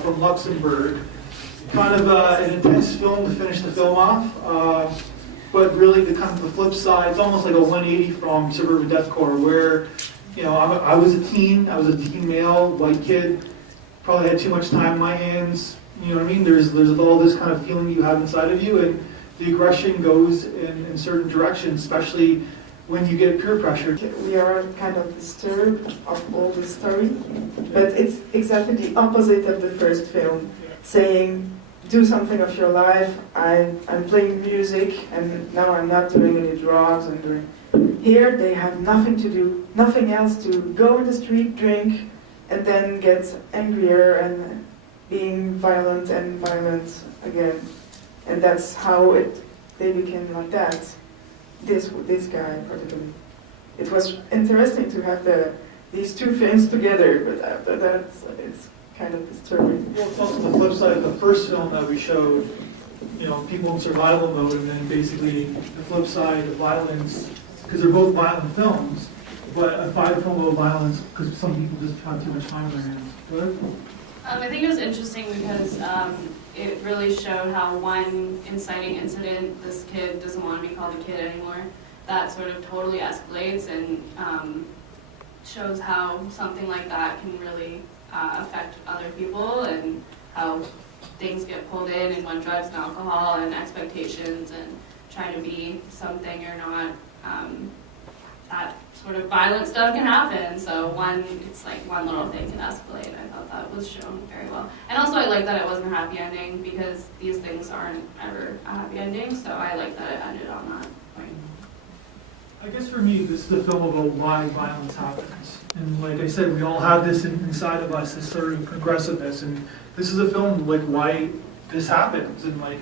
from Luxemberg. Kind of an intense film to finish the film off, but really the flip side, it's almost like a 180 from Suburban Deathcore, where I was a teen male, white kid, probably had too much time in my hands. You know what I mean? There's all this kind of feeling you have inside of you, and the aggression goes in certain directions, especially when you get peer pressure. We are kind of disturbed of all this story, but it's exactly the opposite of the first film, saying, do something of your life, I'm playing music, and now I'm not doing any drugs. Here they have nothing to do, nothing else to go in the street, drink, and then get angrier and being violent and violent again. And that's how they became like that. This guy particularly. It was interesting to have these two films together, but after that it's kind of disturbing. Well, it's also the flip side of the first film that we showed, people in survival mode, and then basically the flip side of violence, because they're both violent films, but a film of violence because some people just have too much time in their hands. What? I think it was interesting because it really showed how one inciting incident, this kid doesn't want to be called a kid anymore, that sort of totally escalates and shows how something like that can really affect other people, and how things get pulled in when drugs and alcohol and expectations and trying to be something or not, that sort of violent stuff can happen. So it's like one little thing can escalate. I thought that was shown very well. And also I like that it wasn't a happy ending, because these things aren't ever a happy ending, so I like that it ended on that point. I guess for me, this is a film about why violence happens. And like I said, we all have this inside of us, this sort of aggressiveness. And this is a film like why this happens. And like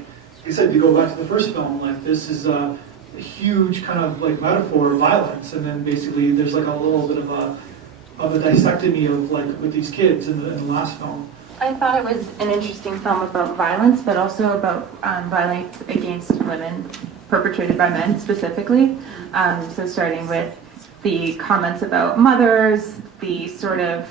I said, to go back to the first film, like this is a huge kind of like metaphor of violence. And then basically there's like a little bit of a dissectomy of like with these kids in the last film. I thought it was an interesting film about violence, but also about violence against women perpetrated by men specifically. So starting with the comments about mothers, the sort of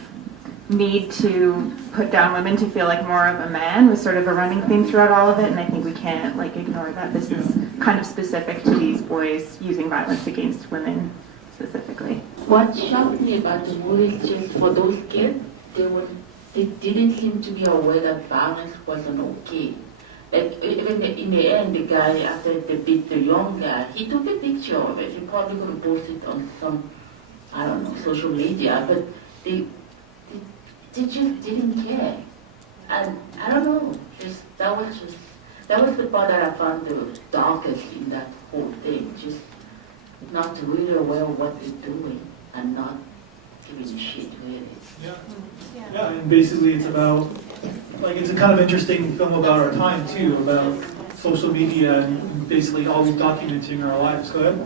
need to put down women to feel like more of a man was sort of a running theme throughout all of it, and I think we can't like ignore that this is kind of specific to these boys using violence against women specifically. What shocked me about the movie is just for those kids, they didn't seem to be aware that violence wasn't okay. Like, even in the end, the guy, after they beat the young guy, he took a picture of it. He probably going to post it on some, I don't know, social media, but they just didn't care. And I don't know, that was the part that I found the darkest in that whole thing. Just not really aware of what they're doing and not giving a shit, really. Yeah, and basically it's about, like, it's a kind of interesting film about our time too, about social media and basically always documenting our lives. Go ahead.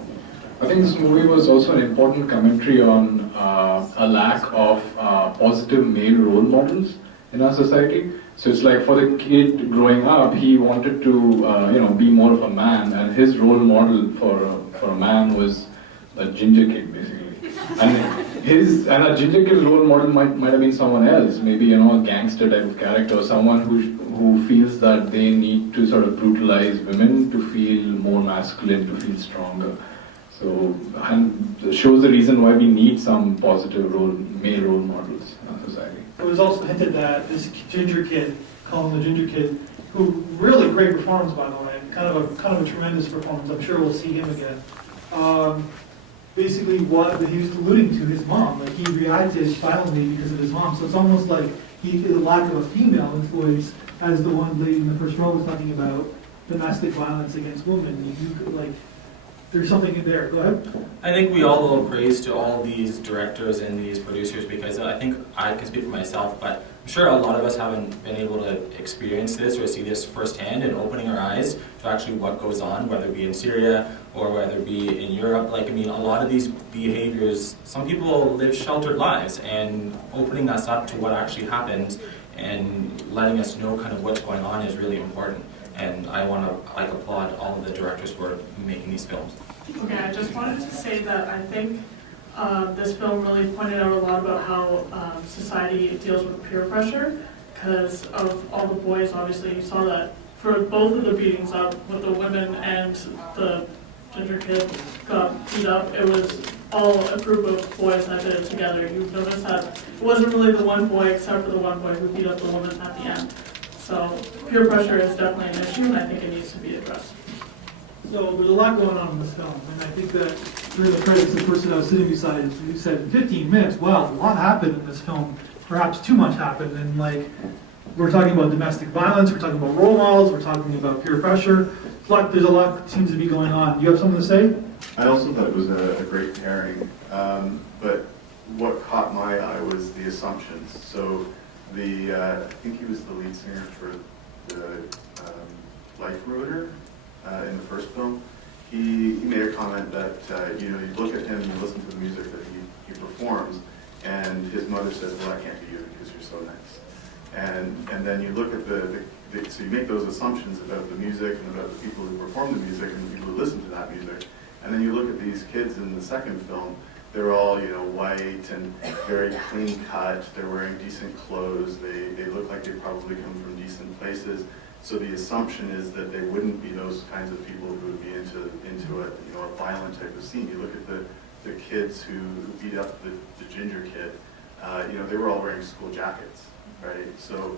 I think this movie was also an important commentary on a lack of positive male role models in our society. So it's like for the kid growing up, he wanted to be more of a man, and his role model for a man was a ginger kid, basically. And a ginger kid role model might have been someone else, maybe a gangster type of character, or someone who feels that they need to sort of brutalize women to feel more masculine, to feel stronger. So, and shows the reason why we need some positive male role models in our society. It was also hinted that this ginger kid, call him the ginger kid, who really great performance, by the way, kind of a tremendous performance. I'm sure we'll see him again. Basically, what he was alluding to his mom, like he reacted violently because of his mom. So it's almost like he the lack of a female influence, as the one lady in the first row was talking about domestic violence against women. There's something in there. Go ahead. I think we all owe praise to all these directors and these producers, because I think I can speak for myself, but I'm sure a lot of us haven't been able to experience this or see this firsthand, and opening our eyes to actually what goes on, whether it be in Syria or whether it be in Europe. Like, I mean, a lot of these behaviors, some people live sheltered lives, and opening us up to what actually happens and letting us know kind of what's going on is really important. And I want to applaud all of the directors for making these films. Okay, I just wanted to say that I think this film really pointed out a lot about how society deals with peer pressure, because of all the boys. Obviously, you saw that for both of the beatings up with the women and the ginger kid got beat up. It was all a group of boys that did it together. You notice that it wasn't really the one boy, except for the one boy who beat up the woman at the end. So peer pressure is definitely an issue, and I think it needs to be addressed. So there's a lot going on in this film, and I think that through the credits, the person I was sitting beside, who said, in 15 minutes, wow, a lot happened in this film. Perhaps too much happened, and like, we're talking about domestic violence, we're talking about role models, we're talking about peer pressure. There's a lot that seems to be going on. You have something to say? I also thought it was a great pairing, but what caught my eye was the assumptions. So I think he was the lead singer for the Life Ruiner in the first film. He made a comment that you look at him and you listen to the music that he performs, and his mother says, "Well, that can't be you because you're so nice." And then you look at so you make those assumptions about the music and about the people who perform the music and the people who listen to that music, and then you look at these kids in the second film. They're all white and very clean cut. They're wearing decent clothes. They look like they probably come from decent places. So the assumption is that they wouldn't be those kinds of people who would be into a violent type of scene. You look at the kids who beat up the ginger kid. They were all wearing school jackets, right? So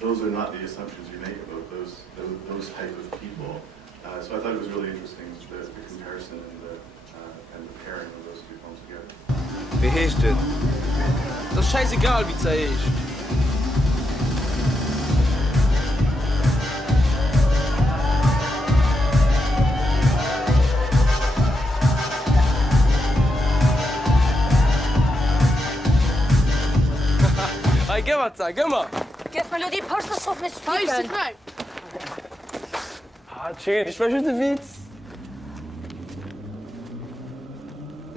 those are not the assumptions you make about those type of people. So I thought it was really interesting the comparison and the pairing of those two films together. Wie heißt das? Das ist scheißegal, wie es heißt. Hey, geh mal, geh mal. كيف ملودي بحرص الصوف مش فايز Ah, chill, ich war juste de Witz.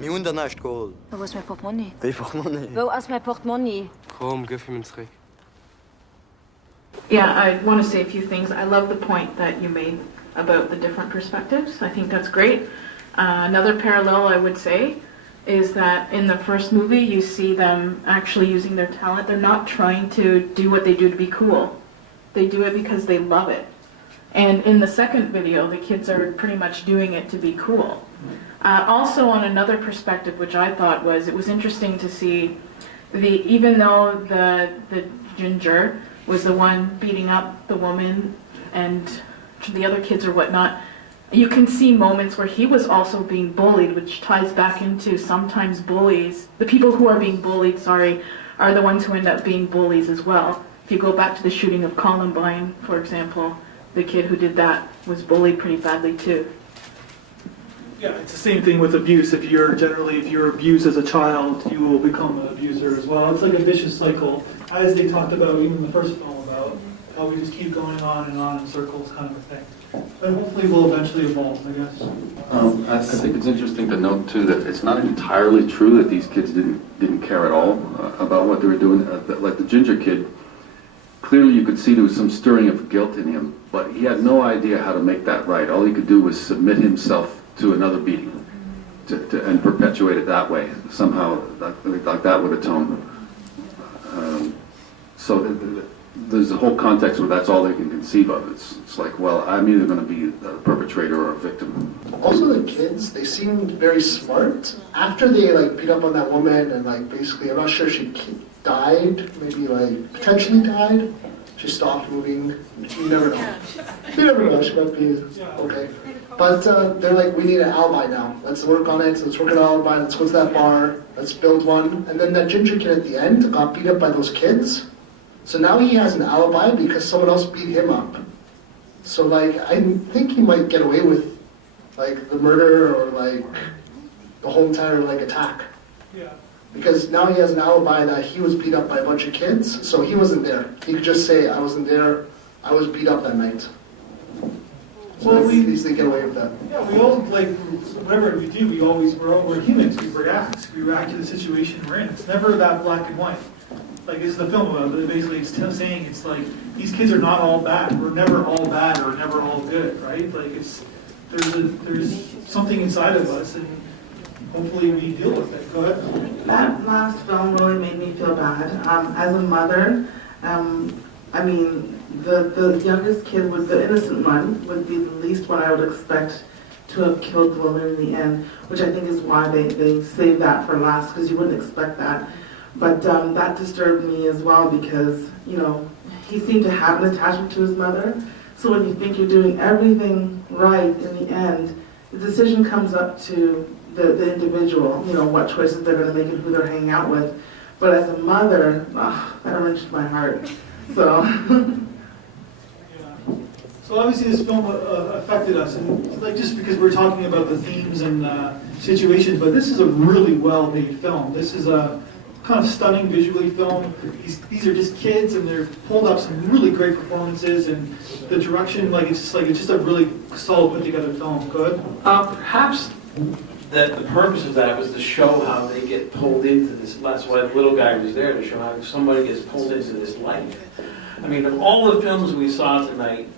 مي وين درنا شكول Wo ist mein Portemonnaie? Wie Portemonnaie? Wo ist mein Portemonnaie? Komm, gib ihm zurück. Yeah, I want to say a few things. I love the point that you made about the different perspectives. I think that's great. Another parallel I would say is that in the first movie you see them actually using their talent. They're not trying to do what they do to be cool. They do it because they love it. And in the second video, the kids are pretty much doing it to be cool. Also on another perspective, which I thought was, it was interesting to see even though the ginger was the one beating up the woman and the other kids or whatnot, you can see moments where he was also being bullied, which ties back into sometimes bullies. The people who are being bullied, are the ones who end up being bullies as well. If you go back to the shooting of Columbine, for example, the kid who did that was bullied pretty badly too. Yeah, it's the same thing with abuse. If you're abused as a child, you will become an abuser as well. It's like a vicious cycle, as they talked about even in the first film about how we just keep going on in circles kind of a thing. But hopefully we'll eventually evolve, I guess. I think it's interesting to note too that it's not entirely true that these kids didn't care at all about what they were doing. Like the ginger kid, clearly you could see there was some stirring of guilt in him, but he had no idea how to make that right. All he could do was submit himself to another beating and perpetuate it that way. Somehow, like that would atone. So there's a whole context where that's all they can conceive of. It's like, well, I'm either going to be a perpetrator or a victim. Also, the kids, they seemed very smart. After they beat up on that woman and basically, I'm not sure she died, maybe potentially died. She stopped moving. You never know. You never know. She might be okay. But they're like, we need an alibi now. Let's work on it. Let's work on an alibi. Let's go to that bar. Let's build one. And then that ginger kid at the end got beat up by those kids. So now he has an alibi because someone else beat him up. So I think he might get away with the murder or the whole entire attack. Yeah. Because now he has an alibi that he was beat up by a bunch of kids, so he wasn't there. He could just say, I wasn't there, I was beat up that night. So Well, at least they get away with that. Yeah, we all, whatever we do, we're humans, we react to the situation we're in. It's never that black and white. It's the film about, but basically it's saying it's these kids are not all bad. We're never all bad or never all good, right? There's something inside of us, and hopefully we deal with it. Go ahead. That last film really made me feel bad. As a mother, I mean, the youngest kid, the innocent one, would be the least one I would expect to have killed the woman in the end, which I think is why they saved that for last, because you wouldn't expect that. But that disturbed me as well because, you know, he seemed to have an attachment to his mother. So when you think you're doing everything right in the end, the decision comes up to the individual, you know, what choices they're going to make and who they're hanging out with. But as a mother, that wrenched my heart. So. So obviously this film affected us, and like just because we're talking about the themes and situations, but this is a really well-made film. This is a kind of stunning visually film. These are just kids, and they're pulled up some really great performances, and the direction, it's just a really solid put together film. Good. Perhaps that the purpose of that was to show how they get pulled into this. That's why the little guy was there, to show how somebody gets pulled into this life. I mean, of all the films we saw tonight,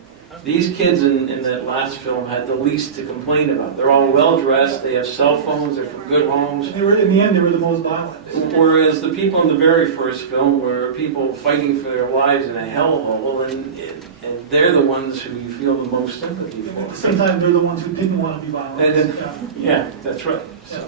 these kids in that last film had the least to complain about. They're all well dressed, they have cell phones, they're from good homes. In the end, they were the most violent. Whereas the people in the very first film were people fighting for their lives in a hellhole, and they're the ones who you feel the most sympathy for. Sometimes they're the ones who didn't want to be violent. Yeah, that's right. Yeah.